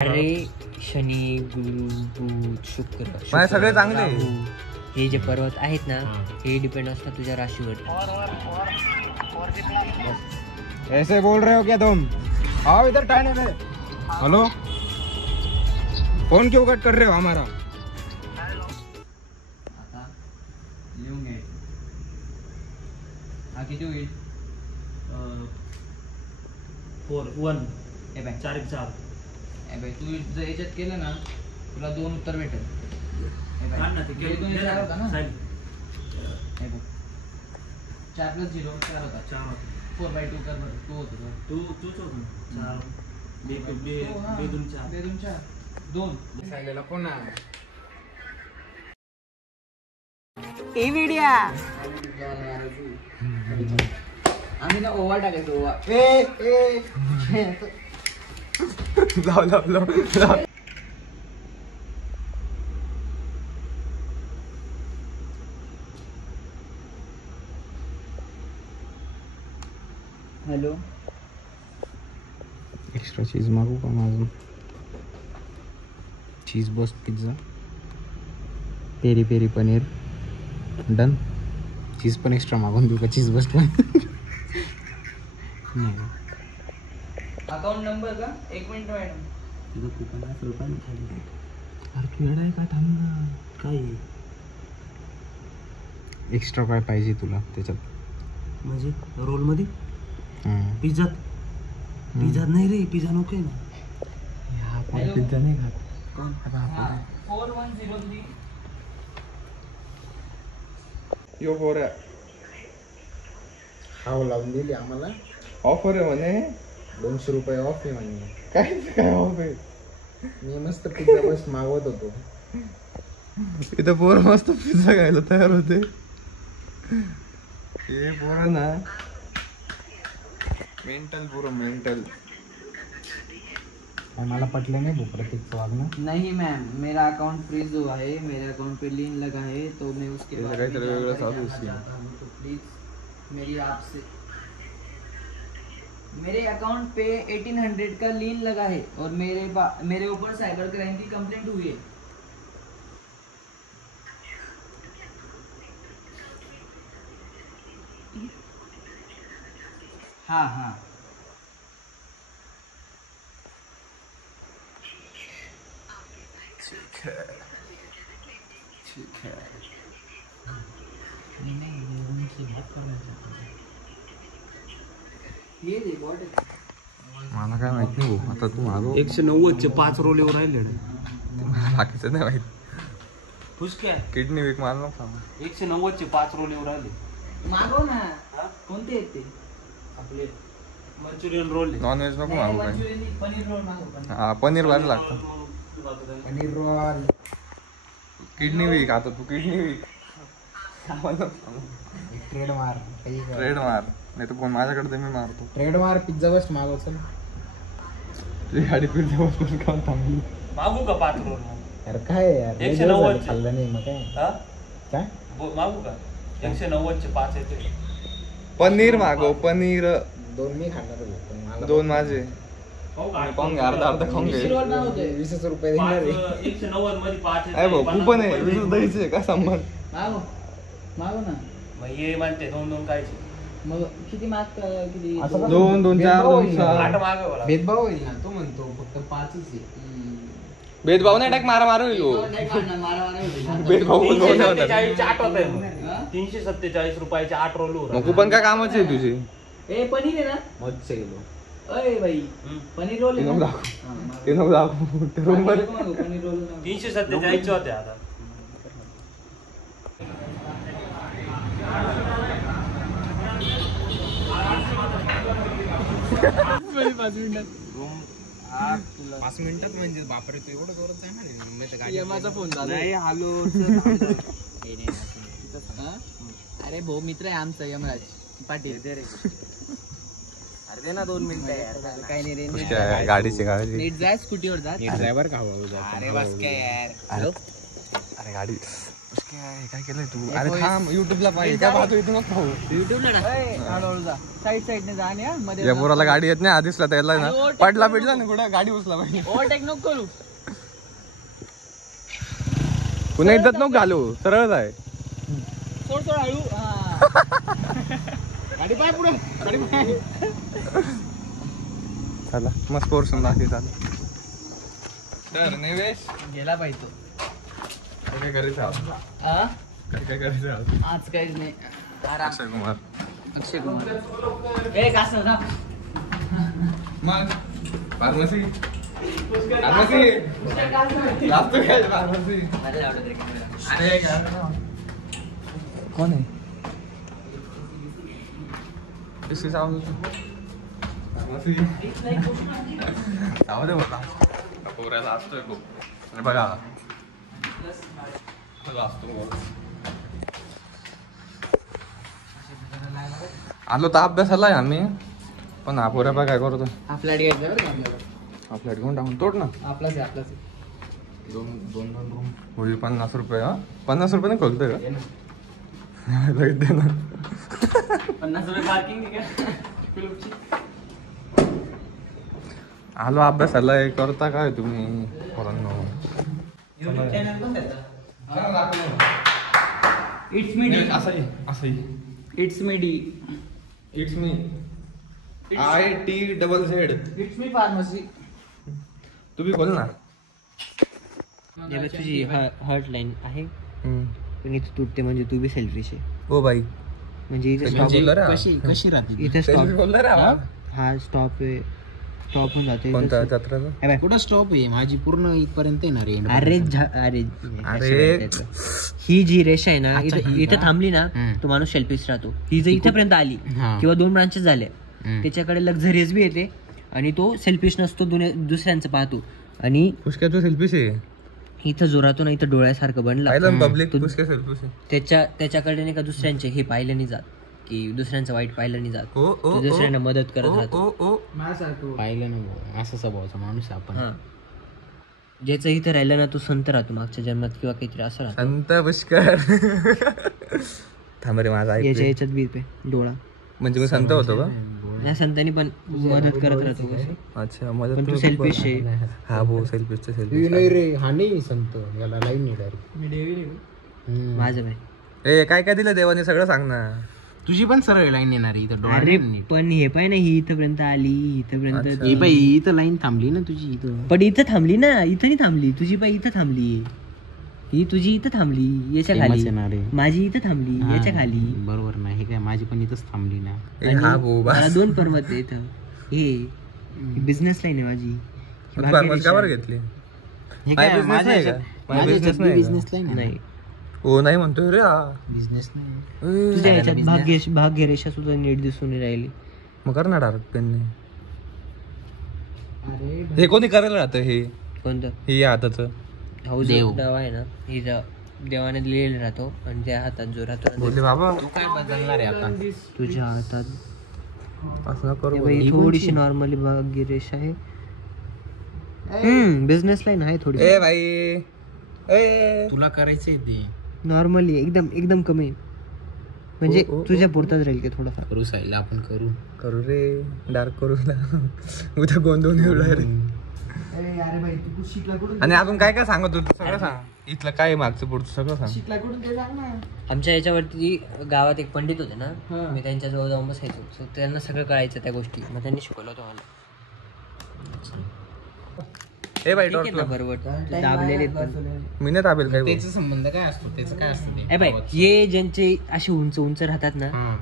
अरे शनी गुरु बुध शुक्र सगळे चांगले हे जे पर्वत आहेत ना हे डिपेंड असतात तुझ्या राशीवर. ऐसे बोल रहे हो क्या तुम? आओ इधर टाइम पे. हेलो फोन क्यों कट कर रहे हो हमारा? आता लिहून घे. हा किती होईल? 4 1 हे बघ 4 4. हे बघ तू जर याच्यात केलं ना तुला 2 उत्तर भेटेल. हे बघ काढ ना ते हे दोन्ही 4 होता ना. साइड हे बघ 4 + 0 4 होता. 4 होता. 4/2 कर बरं. 2 होतं. तूच होता 4 2 4 2 सांगायला कोण आहे? आम्ही ना ओवा टाकायचो ओवा. लाव. हॅलो एक्स्ट्रा चीज मागू का माझं? Cheese burst pizza, peri peri paneer done. Cheese पण एक्स्ट्रा मागून देऊ का? चीज बस्ट पण नाही. अकाउंट नंबर का? 1 मिनिट मॅडम. तुझं कुपन 10 रुपये खाली. अरे तू येडा आहे का? थांब ना. काय एक्स्ट्रा काय पाहिजे तुला त्याच्यात? म्हणजे रोल मध्ये हां पिझ्झा नाही रे, पिझ्झा नको आहे ना. हॅलो? पिझ्झा नाही खात. कोण? 4103 यो हो रे हाव लावून दिली आम्हाला. ऑफर आहे म्हणे 200 रुपये ऑफ आहे म्हणे. काय ऑफ आहे? मी मस्त पिझ्झा बस मागवत होतो. इथं पोरं मस्त पिझ्झा खायला तयार होते. हे पोरं ना मेंटल. मला पटलं नहीं वो प्रतीक वागना. नहीं मैम, मेरा अकाउंट फ्रीज हुआ है. मेरे अकाउंट पे लिंक लगा है तो मैं उसके बारे में जानकारी जानना चाहता हूं. तो प्लीज मेरी आपसे मेरे अकाउंट पे 1800 का लिंक लगा है और मेरे ऊपर साइबर क्राइम की कंप्लेंट हुई है. हाँ ठीक है. नहीं उनसे बात करना चाहता हूँ. ये दे बॉट. मला काय माहित नाही भाऊ. आता तू मागव. 190 चे 5 रोल येऊ राहिले ना. मला बाकीचं नाही माहित. खुश काय? किडनी वीक मला नको सांगू. 190 चे 5 रोल येऊ राहिले. मागव ना. कोणते आहेत ते? आपले मंचुरियन रोल आहे. नॉन व्हेज नको मागू काय? पनीर रोल मागव. हा पनीर भारी लागतं. पनीर रोल. Kidney weak. आता तू किडनी वीक ट्रेड मार. रेड मार नाही तर कोण माझ्याकडे मी मारतो. ट्रेड मार. पिझ्झा बस मागव. चल तुझी गाडी पिझ्झा बसून का थांबली? मागू का 5 रोल? यार काय यार 190 खाल्लं नाही मग काय. हा काय मागू का? 190 चे 5 येते. पनीर मागव. पनीर 2 मी खाणार होतो पण मला 2 माझे. हो का? खाऊन घे. अर्धा खाऊन घे. 20 रुपये देणार आहे. 190 मध्ये 5 येते. आहे भाऊ कुपन आहे. 20 द्यायचे का संबंध? मागव ना. मग हे म्हणते 2 कायचे. मग किती माग किती 2 2 4 2 8 6. मागे बोला. भेदभाव होईल ना. तो म्हणतो फक्त 5च आहे. भेदभाव नाही टाक. मारा येऊ. भेदभाव 347 8 होत आहे. 347 रुपयाचे 8 रोल होऊ मग कुपन काय कामाचे आहे तुझे? ए पनीर आहे ना. मज्जा गेलो. अय भाई पनीर रोल आहे नको ना. दाखव. ते नको दाखव. रूम मध्ये पनीर रोल 347 चे होते आता. रूम 5 मिनिटात म्हणजे बापरे तू एवढं जोरात जाणार. माझा फोन झाला. नाही हॅलो. अरे भाऊ मित्र आहे आमचा यमराज पाटील. अरे दे ना 2 मिनिटं यार. काही नाही रे. गाडीची गाडी. नीट जा. स्कूटीवर जा. ड्रायव्हर का हवा? अरे बस काय यार. अरे गाडी काय केलंय तू? अरे थांब, युट्यूबला पाहिजे काय पाहतो इथून पाहू. हळूहळू जा, साईडने जा आणि मध्ये या पोराला गाडी येत नाही आधीच त्याला ना पडला पिडला ना कुठं गाडी उचला पाहिजे. ओव्हरटेक नको करू. पुन्हा इज्जत नको घालू, सरळच आहे. थोडं हळू. गाडी पाय पुढे, गाडी पाय. चला मस्त पोर्शन दाखवी. चालेल तर निवेश गेला पाहिजे तो. काय करायचं काय करायचं आज काहीच नाही. अक्षय कुमार. अक्षय कुमार एक असं ना मग फार्मसी लागतो काय फार्मसी. अरे कोण आहे पोऱ्याला असतोय खूप बघा आलो तर अभ्यासाला आहे आम्ही पण हा पोऱ्या काय करतो. आपल्या घ्यायचं बरं का आपल्याला. आपल्या घेऊन टाकून तोड ना. आपलाच आहे आपलाच आहे. दोन रूम होईल 50 रुपये. 50 रुपये नाही खोलतोय का लगेच दे ना. 50 रुपये पार्किंग आलो अभ्यासाला करता काय तुम्ही पोरांनो. It's me D. असंही it's me D. It's me ITZZ. It's me pharmacy. तुम्ही बोल ना. तुझी हॉटलाईन आहे पण इथे तुटते म्हणजे तू बी सेल्फिश आहे. हो बाई म्हणजे इथे कशी राहते इथे स्टॉप. बोलला रे हा स्टॉप आहे. स्टॉप होऊन जाते. कोणता जत्राचा. कुठं स्टॉप आहे माझी पूर्ण इथपर्यंत येणार आहे. अरे अरे ही जी रेषा आहे ना अच्छा, ही इथे का? थांबली ना हम्म. तो माणूस सेल्फिश राहतो. ही जर इथेपर्यंत आली हा. किंवा 2 ब्रांचेस झाल्या हम्म. त्याच्याकडे लक्झरियस बी येते आणि तो सेल्फिश नसतो. दुसऱ्यांचं पाहतो आणि पुष्क्या तो सेल्फिश आहे. इथं जोरातो ना इथं डोळ्यासारखं बनला पाहिलं पब्लिक पुष्क्या सेल्फिश आहे. त्याच्याकडे नाही का दुसऱ्यांचे हे पाहिलं नाही जात की दुसऱ्यांचं वाईट पाहिलं नाही जात. ओ ओ तो दुसऱ्यांना मदत करत राहतो. ओ माझ्यासारखं. पाहिलं ना भाऊ, असा स्वभावाचा माणूस आहे आपण. हा ज्याचं इथं राहिलं ना तो संत राहतो मागच्या जन्मात किंवा काहीतरी असं राहतो. संत पुष्कर. थांब रे माझा याच्या ऐक. याच्यात बी पे डोळा. म्हणजे मी संत होतो का. या संतांनी पण मदत करत राहतो. अच्छा मदत पण तू करतो सेल्फिश पण. आहे. हा भाऊ सेल्फिशचा नाही सेल्फिश. रे, हा नाही संत, याला लाईन नाही डायरेक्ट. माझं काय ए काय काय दिलं देवाने सगळं सांग ना. तुझी पण सरळ लाईन येणार आहे इथं. अरे डोळा पण हे पाय ना ही इथपर्यंत आली इथपर्यंत अच्छा. ती. बाई इथं लाईन थांबली ना तुझी इथं. पण इथं थांबली ना. इथं नाही थांबली. तुझी पाय इथं थांबली. ही तुझी इथं थांबली याच्या Famous खाली. येणार आहे. माझी इथं थांबली याच्या खाली. बरोबर नाही काय, माझी पण इथंच थांबली ना. ए हा भाऊ बस. मला 2 पर्वत आहे इथं. हे बिझनेस लाईन आहे माझी. तू फार्मस का बरं घेतली. हे माझा काय, business नाही का? माझा business नाही का? बिझनेस लाईन नाही ओ नाही म्हणतोय रे हा. बिझनेस नाही. ए, तुझ्या याच्यात भाग्यरेषा सुद्धा नीट दिसून नाही राहिली. मग कर ना डायरेक्ट पेनने. हे कोणी करायला राहतं हे कोणतं हे हाताचं. हाऊस देव. देव आहे ना ही देवाने लिहिलेला राहतो आणि त्या हातात जो राहतो ना, बोलले बाबा तू काय बदलणार आहे आता. तुझ्या हातात असं नको करू. हे बाई, थोडीशी नॉर्मली भाग्यरेषा आहे. बिझनेस लाईन आहे थोडी ए भाई ए तुला करायचंय ते. नॉर्मली एकदम कमी म्हणजे ओ, ओ, तुझ्या पुरताच राहील ते थोडंफार. करू साईला आपण करू. करू रे डार्क करू ना. उद्या गोंधळून येऊ रे. अरे भाई तू शिकला कुठून. आणि अजून काय काय सांगत होतं सगळं सांग. इथलं काय मागचं पुढचं सगळं सांग. शिकला कुठून ते सांग ना. आमच्या याच्यावरती गावात एक पंडित होते ना, हा. मी त्यांच्या जवळ जाऊन बसायचो. So त्यांना सगळं कळायचं त्या गोष्टी. मग त्यांनी शिकवलं होतं मला. ए भाई ठीक आहे ना, डॉक्टर बरोबर दाबलेले पण. मी नाही ताबेल काय त्याचा संबंध काय असतो, त्याचं काय असतं ते. ए बाई हे ज्यांचे असे उंच उंच राहतात ना, हा.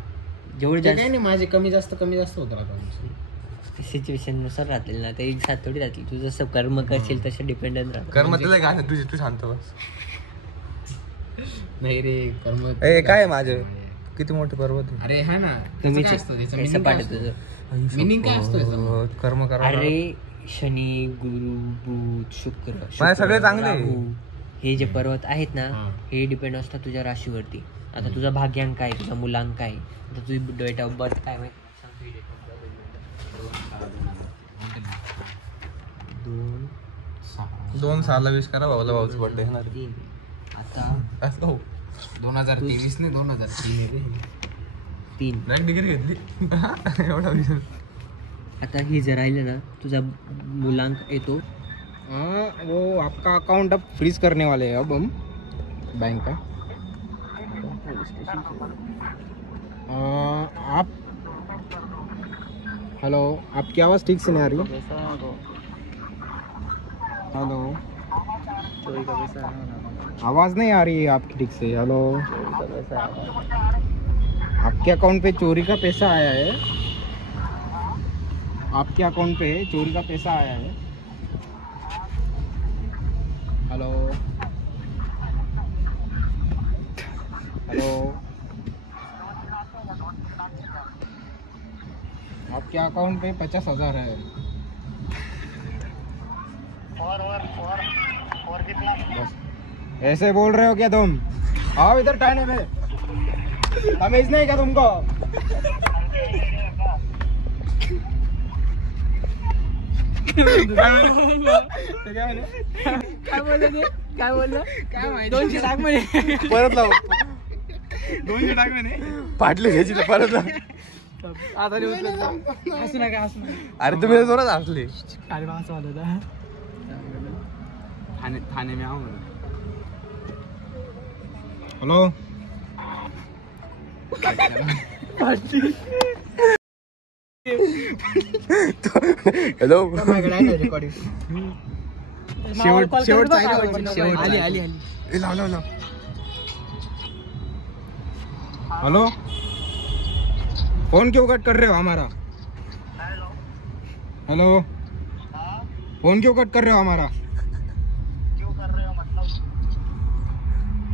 जेवढे ते काय जास्त नाही, माझे कमी जास्त होत राहतात. सिच्युएशन नुसार राहतील ना, ते एक साथ थोडी राहतील. तू जसं कर्म करशील तसे डिपेंडंट राहतं. कर्म तिला गाणं तुझी तू शांत बस. नाही रे, कर्म. ए काय आहे माझं किती मोठे पर्वत आहे. अरे हा ना, कमीच काय असतं त्याचं आहे. meaning सपाट काय आहे तुझं. असतं? Meaning काय असतो याचं? कर्म करा. अरे शनी, गुरु, बुध, शुक्र, सगळे चांगले. राहू, हे जे पर्वत आहेत ना, हा. हे डिपेंड असतात तुझ्या राशीवरती. आता तुझा भाग्यांक काय, तुझा मुलांक काय, आता तुझी डेट ऑफ बर्थ काय माहिती. 2, 6. 2 6 ला विश करा भाऊला भाऊचा बर्थडे आहे ना रे. 3 आता 2023 ने 2003 3 डिग्री घेतली एवढा विषय. आता हे जर राहिलं ना तुझा मुलांक येतो. हाँ वो आपका अकाउंट अब फ्रीज करने वाले हैं अब हम बैंक का. आप हेलो, आपकी आवाज़ ठीक से नहीं आ रही. हेलो, आवाज़ नहीं आ रही है आपकी ठीक से. हेलो, आपके अकाउंट पे चोरी का पैसा आया है. आपके अकाउंट पे चोरी का पैसा आया है. हेलो हेलो, आपके अकाउंट पे 50,000 है. बस ऐसे बोल रहे हो क्या तुम? आओ इधर थाने में. तमीज नहीं क्या तुमको? काय बोललं 200 टाक म्हणे. परत लाव. 200 टाक म्हणे. पाटली घ्यायची तर परत लाव. आता हसू नका हसू नका. अरे तुम्ही जोरात हसले. अरे हसू आलं थाने में आओ. Hello, hello. आली आली आली. हेलो, फोन क्यों कट कर रहे हो हमारा? हेलो, फोन क्यों कट कर रहे हो हमारा? क्यों कर रहे हो मतलब?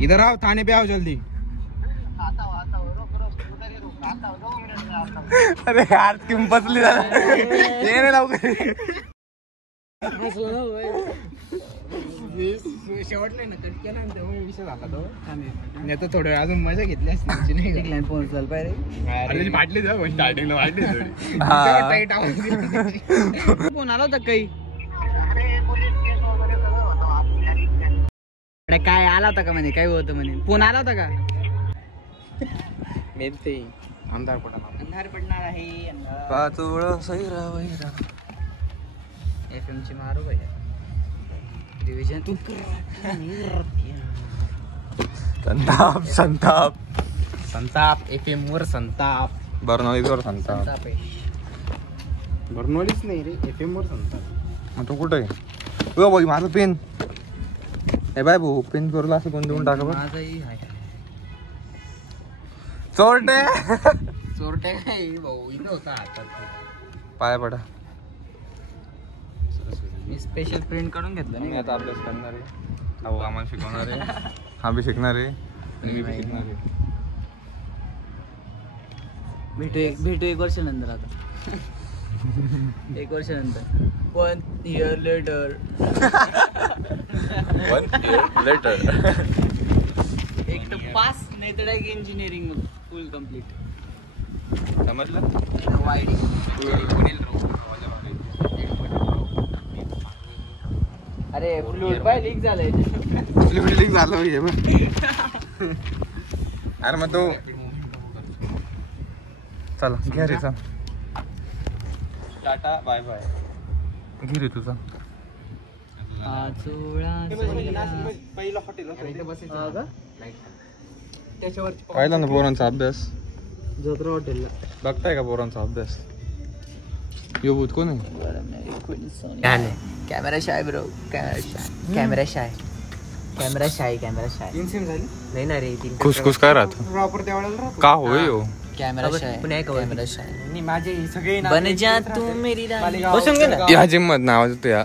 इधर आओ, थाने पे आओ जल्दी. आता हूँ उधर ही रुक. आता हूँ 2 मिनट में आता हूँ. अरे यार क्यों फसली ये नाही लवकर. शेवट नाही ना कट केला ना तेव्हा विषय झाला तो. नाही तर थोडं अजून मजा घेतली असती नाही का? लाईन पोहोचला पाहिजे. अरे फाटली जा स्टार्टिंगला वाटली थोडी. फोन आला होता काही? काय आला होता का म्हणे? काय होतं म्हणे? फोन आला होता का? मेन ते अंधार पडणार आहे. पाचोळा सैरा वैरा. FM ची मारू भैया. डिव्हिजन तू संताप संताप संताप. FM वर संताप. बर्नवालीवर संताप. बर्नवालीच नाही रे, FM वर संताप. मग तो कुठे आहे? भाई माझं पेन. ए बाय भाऊ, पेन करूला असं कोण देऊन टाका. माझाही आहे. चोरटे चोरटे काय भाऊ इथं होता हातात. पाया पडा. मी स्पेशल प्रिंट करून घेतलं मी नाही. आता अभ्यास करणार आहे. हो, आम्हाला शिकवणार आहे. हा बी शिकणार आहे आणि मी बी शिकणार आहे. भेटू 1 वर्ष नंतर. आता 1 वर्ष नंतर. 1 year later. 1 year later. एक तर पास नाही तर डायरेक्ट इंजिनिअरिंग फुल कम्प्लीट. समजलं? वायडी अरे फ्लूइड बाय लीक झालंय. लीक झालं हे बघ. अरे मग तो चला घ्या रे. चल टाटा बाय बाय. घे रे तुझा. पहिलं हॉटेल पाहिला ना पोरांचा अभ्यास. जत्रा हॉटेलला बघताय का पोरांचा अभ्यास? यो भूत कोण आहे? Camera shy bro. Camera shy. नाही ना रे. खुसखुस काय राहतो का होय हो? Camera shy. माझे सगळे बन जा तू मेरी रानी. या जिम्मत नाव येतो या.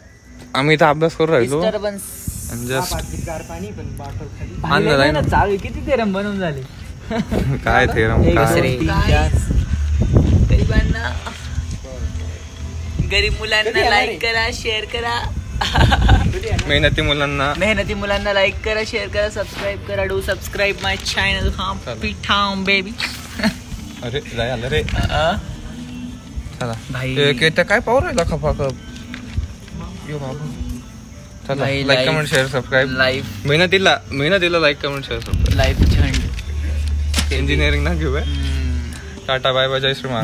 आम्ही इथं अभ्यास करू राहिलो. डिस्टर्बन्स. जस्ट चालू किती थेरम बनवून झाले. काय थेरम गरिबांना, गरीब मुलांना लाईक करा, शेअर करा. मेहनती मुलांना लाईक करा, शेअर करा, सबस्क्राईब करा. Do subscribe my channel. पिठाम बेबी. अरे जाय आलं रे. चला भाई काय पाहू राहिला खपाखप. यो बाबा चला My like life- comment share subscribe life मेहनतीला like comment share subscribe life झंड इंजिनिअरिंग ना घेऊया टाटा बाय बाय जय श्रीमान